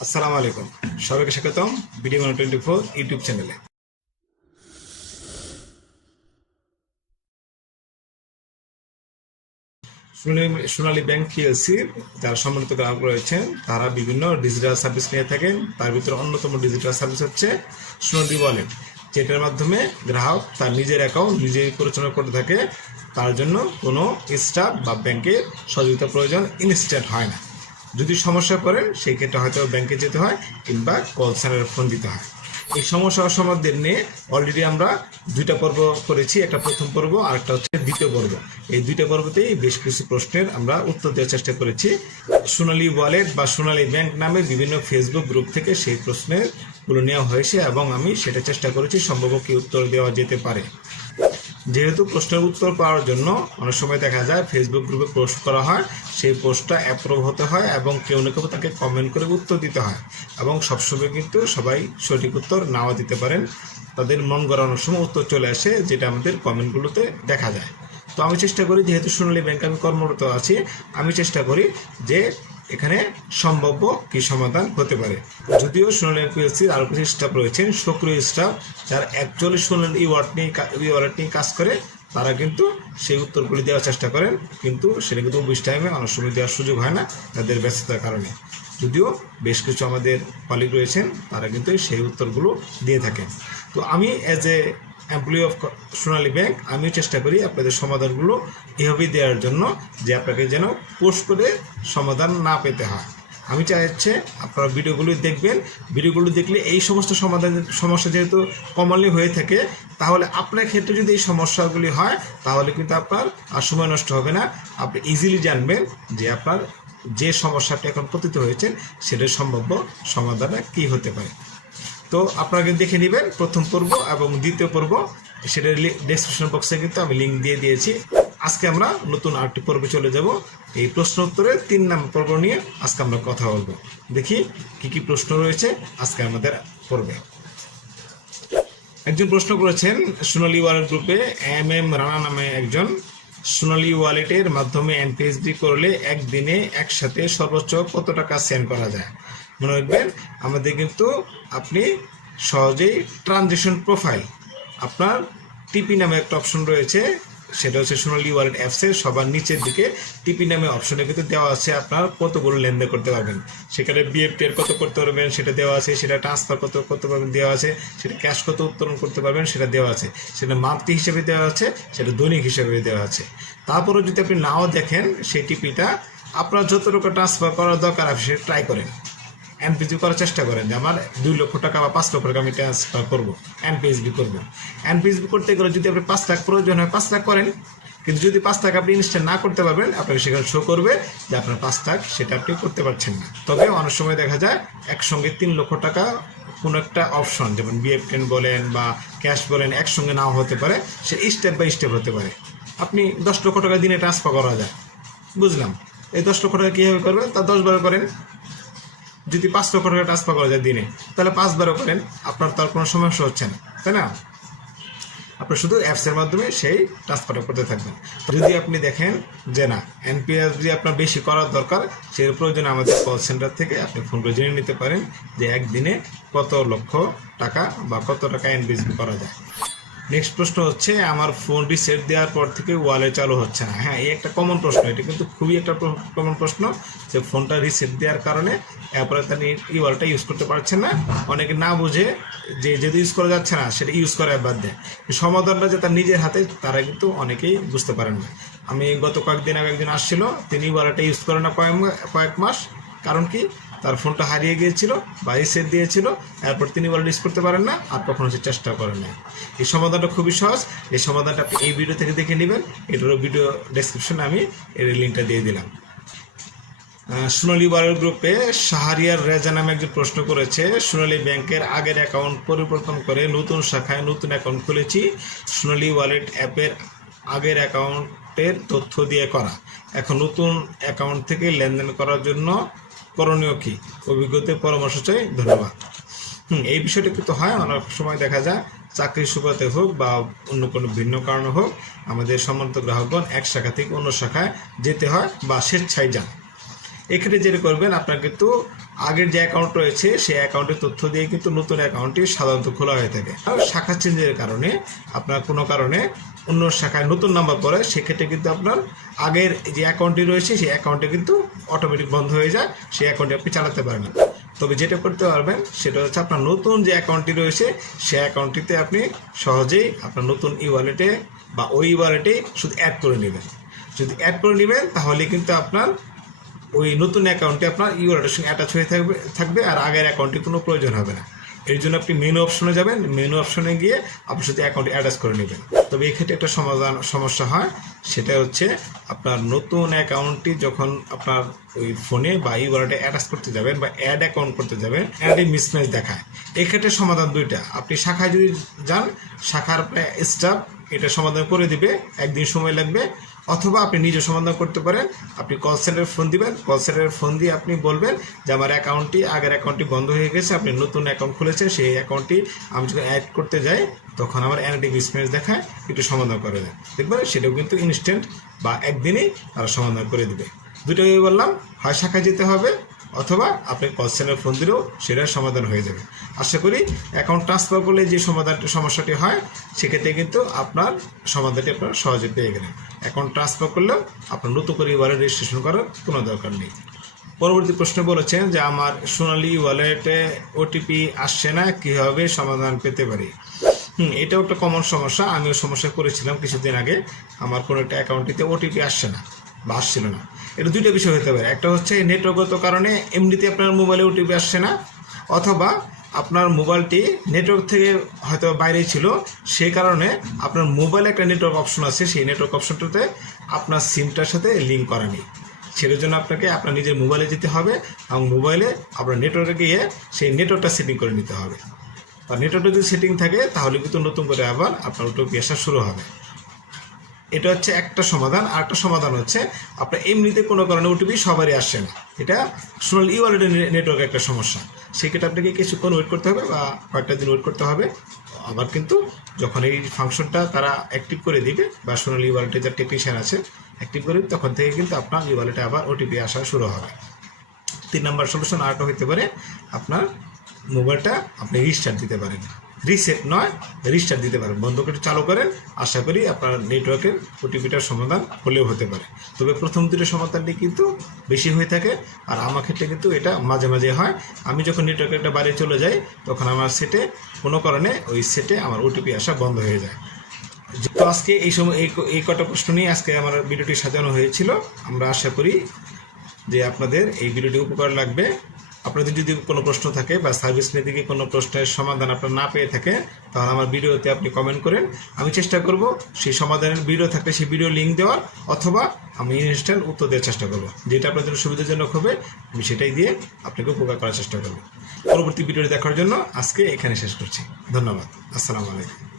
আসসালামু আলাইকুম, সবাইকে স্বাগতম বিডি 124 ইউটিউব চ্যানেলে। সোনালী ব্যাংক পিএলসি যারা সম্মানিত গ্রাহক রয়েছেন তারা বিভিন্ন ডিজিটাল সার্ভিস নিয়ে থাকেন। তার ভিতরে অন্যতম ডিজিটাল সার্ভিস হচ্ছে সোনালী ওয়ালেট, যেটার মাধ্যমে গ্রাহক তার নিজের অ্যাকাউন্ট নিজেই পরিচালনা করে থাকে। তার জন্য কোনো স্টাফ বা ব্যাংকের সহযোগিতা প্রয়োজন ইনস্ট্যান্ট হয় না। যদি সমস্যা পড়েন সেই ক্ষেত্রে হয়তো ব্যাংকে যেতে হয় কিংবা কল সেন্টারে ফোন দিতে হয়। এই সমস্যা সমাধান নিয়ে অলরেডি আমরা দুইটা পর্ব করেছি, একটা প্রথম পর্ব আর একটা হচ্ছে দ্বিতীয় পর্ব। এই দুইটা পর্বতেই বেশ কিছু প্রশ্নের আমরা উত্তর দেওয়ার চেষ্টা করেছি। সোনালী ওয়ালেট বা সোনালী ব্যাংক নামে বিভিন্ন ফেসবুক গ্রুপ থেকে সেই প্রশ্নগুলো নেওয়া হয়েছে এবং আমি সেটা চেষ্টা করেছি সম্ভব কি উত্তর দেওয়া যেতে পারে। যেহেতু প্রশ্নের উত্তর পাওয়ার জন্য অনেক সময় দেখা যায় ফেসবুক গ্রুপে পোস্ট করা হয়, সেই পোস্টটা অ্যাপ্রুভ হতে হয় এবং কেউ না কেউ তাকে কমেন্ট করে উত্তর দিতে হয়। এবং সবসময় কিন্তু সবাই সঠিক উত্তর নাও দিতে পারেন, তাদের মন গড়ানোর সময় উত্তর চলে আসে, যেটা আমাদের কমেন্টগুলোতে দেখা যায়। তো আমি চেষ্টা করি, যেহেতু সোনালী ব্যাংকে আমি কর্মরত আছি, আমি চেষ্টা করি যে এখানে সম্ভাব্য কি সমাধান হতে পারে। যদিও সোনালী পিএলসির আরও কিছু স্টাফ রয়েছেন, সক্রিয় স্টাফ যারা অ্যাকচুয়ালি সোনালী ওয়ালেট নিয়ে কাজ করে, তারা কিন্তু সেই উত্তরগুলি দেওয়ার চেষ্টা করেন, কিন্তু সেটা কিন্তু অফিস টাইমে অনেক সময় দেওয়ার সুযোগ হয় না তাদের ব্যস্ততার কারণে। যদিও বেশ কিছু আমাদের কলিগ রয়েছেন, তারা কিন্তু সেই উত্তরগুলো দিয়ে থাকেন। তো আমি as a employee of Sonali bank আমি চেষ্টা করি আপনাদের সমাধানগুলো এভাবেই দেওয়ার জন্য, যে আপনাকে যেন পোস্ট করে সমাধান না পেতে হয়। আমি চাইছি আপনারা ভিডিওগুলো দেখবেন, ভিডিওগুলো দেখলে এই সমস্ত সমস্যা যেহেতু কমনলি হয়ে থাকে, তাহলে আপনার ক্ষেত্রে যদি এই সমস্যাগুলি হয় তাহলে কিন্তু আপনার আর সময় নষ্ট হবে না। আপনি ইজিলি জানবেন যে আপনার যে সমস্যাটা এখন পতিত হয়েছেন সেটার সম্ভাব্য সমাধান কী হতে পারে। তো আপনারা কিন্তু দেখে নেবেন প্রথম পর্ব এবং দ্বিতীয় পর্ব, সেটার ডেসক্রিপশন বক্সে কিন্তু আমি লিঙ্ক দিয়ে দিয়েছি। আজকে আমরা নতুন আরেকটি পর্বে চলে যাব, এই প্রশ্ন উত্তরের 3 নম্বর পর্ব নিয়ে আজকে আমরা কথা বলবো। দেখি কি কি প্রশ্ন রয়েছে আজকে আমাদের পর্বে। একজন প্রশ্ন করেছেন সোনালী ওয়ালেট গ্রুপে এম রানা নামে একজন, সোনালী ওয়ালেটের মাধ্যমে এনপিএসবি করলে একদিনে একসাথে সর্বোচ্চ কত টাকা সেন্ড করা যায়? মনে রাখবেন, আমাদের কিন্তু আপনি সহজেই ট্রানজেকশন প্রোফাইল, আপনার টিপি নামে একটা অপশন রয়েছে, সেটা হচ্ছে সোনালী ওয়ালেট অ্যাপসের সবার নিচের দিকে টিপি নামে অপশনে কিন্তু দেওয়া আছে আপনার কতগুলো লেনদেন করতে পারবেন। সেখানে বিএফটি কত করতে পারবেন সেটা দেওয়া আছে, সেটা ট্রান্সফার কত করতে পারবেন দেওয়া আছে, সেটা ক্যাশ কত উত্তোলন করতে পারবেন সেটা দেওয়া আছে, সেটা মান্থলি হিসেবে দেওয়া আছে, সেটা দৈনিক হিসেবে দেওয়া আছে। তারপরেও যদি আপনি নাও দেখেন সেই টিপিটা, আপনার যতটুকু ট্রান্সফার করার দরকার আপনি সেটা ট্রাই করেন, এনপিএসবি করার চেষ্টা করেন যে আমার 2 লক্ষ টাকা বা 5 লক্ষ টাকা আমি ট্রান্সফার করবো, এনপিএসবি করবো। এনপিএসবি করতে গেলে যদি আপনি 5 লাখ প্রয়োজন হয় 5 লাখ করেন, কিন্তু যদি 5 লাখ আপনি ইনস্ট্যান্ট না করতে পারবেন, আপনাকে সেখানে শো করবে যে আপনার 5 লাখ সেটা আপনি করতে পারছেন না। তবে অনেক সময় দেখা যায় একসঙ্গে 3 লক্ষ টাকা কোনো একটা অপশন, যেমন বিএফ10 বলেন বা ক্যাশ বলেন, একসঙ্গে নাও হতে পারে, সে স্টেপ বাই স্টেপ হতে পারে। আপনি 10 লক্ষ টাকা দিনে ট্রান্সফার করা যায়, বুঝলাম, এই 10 লক্ষ টাকা কীভাবে করবেন তা 10 বার করেন। যদি 5 লক্ষ টাকা ট্রান্সফার করা যায় দিনে, তাহলে 5 বারও করেন, আপনার তার কোনো সমস্যা হচ্ছে না, তাই না? আপনি শুধু অ্যাপসের মাধ্যমে সেই ট্রান্সফারটা করতে থাকবেন। যদি আপনি দেখেন যে না এনপিএসবি আপনার বেশি করার দরকার, সেই প্রয়োজনে আমাদের কল সেন্টার থেকে আপনি ফোন করে জেনে নিতে পারেন যে একদিনে কত লক্ষ টাকা বা কত টাকা এনপিএসবি করা যায়। নেক্সট প্রশ্ন হচ্ছে, আমার ফোন রিসেট দেওয়ার পর থেকে ওয়ালেট চালু হচ্ছে না। হ্যাঁ, এই একটা কমন প্রশ্ন, এটা কিন্তু খুবই একটা কমন প্রশ্ন, যে ফোনটা রিসেট দেওয়ার কারণে এরপরে তার ওয়ালেটটা ইউজ করতে পারছেন না। অনেকে না বুঝে যে যেহেতু ইউজ করা যাচ্ছে না সেটা ইউজ করা বাদ দেয়। সমাধানটা যে তার নিজের হাতে, তারা কিন্তু অনেকেই বুঝতে পারেন না। আমি গত কয়েকদিন আগে একজন আসছিল, তিনি ওয়ালেটটা ইউজ করেন না কয়েক মাস। কারণ কি, তার ফোনটা হারিয়ে গিয়েছিল বা রিসেট দিয়েছিল, এরপর তিনি ওয়ালেট ইউজ করতে পারেন না, আর কখনো সে চেষ্টা করেন না। এই সমাধানটা খুবই সহজ, এই সমাধানটা আপনি এই ভিডিও থেকে দেখে নেবেন, এটারও ভিডিও ডেসক্রিপশনে আমি এর লিঙ্কটা দিয়ে দিলাম। সোনালী ওয়ালেট গ্রুপে শাহরিয়ার রেজা নামে একজন প্রশ্ন করেছে, সোনালী ব্যাংকের আগের অ্যাকাউন্ট পরিবর্তন করে নতুন শাখায় নতুন অ্যাকাউন্ট খুলেছি, সোনালী ওয়ালেট অ্যাপের আগের অ্যাকাউন্টের তথ্য দিয়ে করা, এখন নতুন অ্যাকাউন্ট থেকে লেনদেন করার জন্য করণীয় কি? অভিজ্ঞতার পরামর্শ চাই, ধন্যবাদ। এই বিষয়টা কিন্তু হয়, অনেক সময় দেখা যায় চাকরির সুবাদে হোক বা অন্য কোনো ভিন্ন কারণে হোক, আমাদের সম্মানিত গ্রাহকগণ এক শাখা থেকে অন্য শাখায় যেতে হয় বা স্বেচ্ছায় যান। এক্ষেত্রে যেটা করবেন, আপনার কিন্তু আগের যে অ্যাকাউন্ট রয়েছে সেই অ্যাকাউন্টের তথ্য দিয়ে কিন্তু নতুন অ্যাকাউন্টটি সাধারণত খোলা হয়ে থাকে। আর শাখা চেঞ্জের কারণে আপনার কোনো কারণে অন্য শাখায় নতুন নাম্বার পড়ে, সেক্ষেত্রে কিন্তু আপনার আগের যে অ্যাকাউন্টটি রয়েছে সেই অ্যাকাউন্টে কিন্তু অটোমেটিক বন্ধ হয়ে যায়, সেই অ্যাকাউন্টে আপনি চালাতে পারেন না। তবে যেটা করতে পারবেন সেটা হচ্ছে আপনার নতুন যে অ্যাকাউন্টটি রয়েছে সেই অ্যাকাউন্টটিতে আপনি সহজেই আপনার নতুন ওয়ালেটে বা ওই ওয়ালেটে শুধু অ্যাড করে নেবেন। যদি অ্যাড করে নেবেন তাহলে কিন্তু আপনার ওই নতুন অ্যাকাউন্টে আপনার ওয়ালেটের সঙ্গে অ্যাটাচ হয়ে থাকবে আর আগের অ্যাকাউন্টে কোনো প্রয়োজন হবে না। এর জন্য আপনি মেনু অপশনে যাবেন, মেনু অপশনে গিয়ে আপনি শুধু অ্যাকাউন্টে অ্যাটাচ করে নেবেন। তবে এক্ষেত্রে একটা সমস্যা হয়, সেটা হচ্ছে আপনার নতুন অ্যাকাউন্টটি যখন আপনার ওই ফোনে বা ওয়ালেটে অ্যাটাচ করতে যাবেন বা অ্যাড অ্যাকাউন্ট করতে যাবেন, অ্যাডে মিসম্যাচ দেখায়। এক্ষেত্রে সমাধান দুইটা, আপনি শাখায় যদি যান, শাখার স্টাফ এটা সমাধান করে দিবে, একদিন সময় লাগবে। অথবা আপনি নিজে সমাধান করতে পারেন, আপনি কল সেন্টারে ফোন দিবেন, কল সেন্টারে ফোন দিয়ে আপনি বলবেন যে আমার অ্যাকাউন্টটি আগের অ্যাকাউন্টটি বন্ধ হয়ে গেছে, আপনি নতুন অ্যাকাউন্ট খুলেছেন, সেই অ্যাকাউন্টটি আমি যখন অ্যাড করতে যাই তখন আমার অ্যাড মিসম্যাচ দেখায়, একটু সমাধান করে দেয়, দেখবেন সেটাও কিন্তু ইনস্ট্যান্ট বা একদিনেই তারা সমাধান করে দেবে। দুটোই বললাম, হয় শাখায় যেতে হবে অথবা আপনি কল সেন্টারে ফোন দিলেও সেটার সমাধান হয়ে যাবে। আশা করি অ্যাকাউন্ট ট্রান্সফার করলে যে সমস্যাটি হয় সেক্ষেত্রে কিন্তু আপনার সমাধানটি আপনারা সহজে পেয়ে গেলেন। অ্যাকাউন্ট ট্রান্সফার করলেও আপনার নতুন করে ওয়ালেট রেজিস্ট্রেশন করার কোনো দরকার নেই। পরবর্তী প্রশ্ন বলেছেন যে আমার সোনালী ওয়ালেটে ওটিপি আসছে না, কীভাবে সমাধান পেতে পারি? এটাও একটা কমন সমস্যা, আমিও সমস্যা করেছিলাম কিছুদিন আগে। আমার কোনো একটা অ্যাকাউন্টটিতে ওটিপি আসছে না বা আসছিল না। এটা দুইটা বিষয় হতে পারে, একটা হচ্ছে নেটওয়ার্কগত কারণে এমনিতে আপনার মোবাইলে ওটিপি আসছে না, অথবা আপনার মোবাইলটি নেটওয়ার্ক থেকে হয়তো বাইরে ছিল, সেই কারণে আপনার মোবাইলে একটা নেটওয়ার্ক অপশন আছে, সেই নেটওয়ার্ক অপশনটাতে আপনার সিমটার সাথে লিঙ্ক করা নেই। সেটার জন্য আপনাকে আপনার নিজের মোবাইলে যেতে হবে এবং মোবাইলে আপনার নেটওয়ার্কে গিয়ে সেই নেটওয়ার্কটা সেটিং করে নিতে হবে। আর নেটওয়ার্কটা যদি সেটিং থাকে তাহলে কিন্তু নতুন করে আবার আপনার ওটিপি আসা শুরু হবে। এটা হচ্ছে একটা সমাধান। আর একটা সমাধান হচ্ছে আপনার এমনিতে কোনো কারণে ওটিপি সবারই আসছে না, এটা সোনালী ওয়ালেটের নেটওয়ার্কের একটা সমস্যা। সেক্ষেত্রে আপনাকে কিছুক্ষণ ওয়েট করতে হবে বা কয়েকটা দিন ওয়েট করতে হবে। আবার কিন্তু যখন এই ফাংশনটা তারা অ্যাক্টিভ করে দিবে বা সোনালী ওয়ালেটের যে টেকনিশিয়ান আছে অ্যাক্টিভ করে দিবে, তখন থেকে কিন্তু আপনার এই ওয়ালেটে আবার ওটিপি আসা শুরু হবে। 3 নম্বর সলিউশন আরেকটা হতে পারে, আপনার মোবাইলটা আপনি রিস্টার্ট দিতে পারেন, রিসেট নয় রিস্টার্ট দিতে পারেন, বন্ধ করে চালু করেন। আশা করি আপনার নেটওয়ার্কের ওটিপিটার সমাধান হলেও হতে পারে। তবে প্রথম দুটো সমাধানটি কিন্তু বেশি হয়ে থাকে, আর আমার ক্ষেত্রে কিন্তু এটা মাঝে মাঝে হয়। আমি যখন নেটওয়ার্কের একটা বাইরে চলে যাই তখন আমার সেটে কোনো কারণে ওই সেটে আমার ওটিপি আসা বন্ধ হয়ে যায়। তো আজকে এই কটা প্রশ্ন নিয়ে আজকে আমার ভিডিওটি সাজানো হয়েছিল। আমরা আশা করি যে আপনাদের এই ভিডিওটি উপকার লাগবে। আপনাদের যদি কোনো প্রশ্ন থাকে বা সার্ভিস নিয়ে দিকে কোনো প্রশ্নের সমাধান আপনারা না পেয়ে থাকে, তাহলে আমার ভিডিওতে আপনি কমেন্ট করেন, আমি চেষ্টা করব সেই সমাধানের ভিডিও থাকলে সেই ভিডিও লিঙ্ক দেওয়ার, অথবা আমি ইনস্ট্যান্ট উত্তর দেওয়ার চেষ্টা করব। যেটা আপনাদের জন্য সুবিধাজনক হবে আমি সেটাই দিয়ে আপনাকে উপকার করার চেষ্টা করব। পরবর্তী ভিডিওটি দেখার জন্য আজকে এখানে শেষ করছি। ধন্যবাদ। আসসালামু আলাইকুম।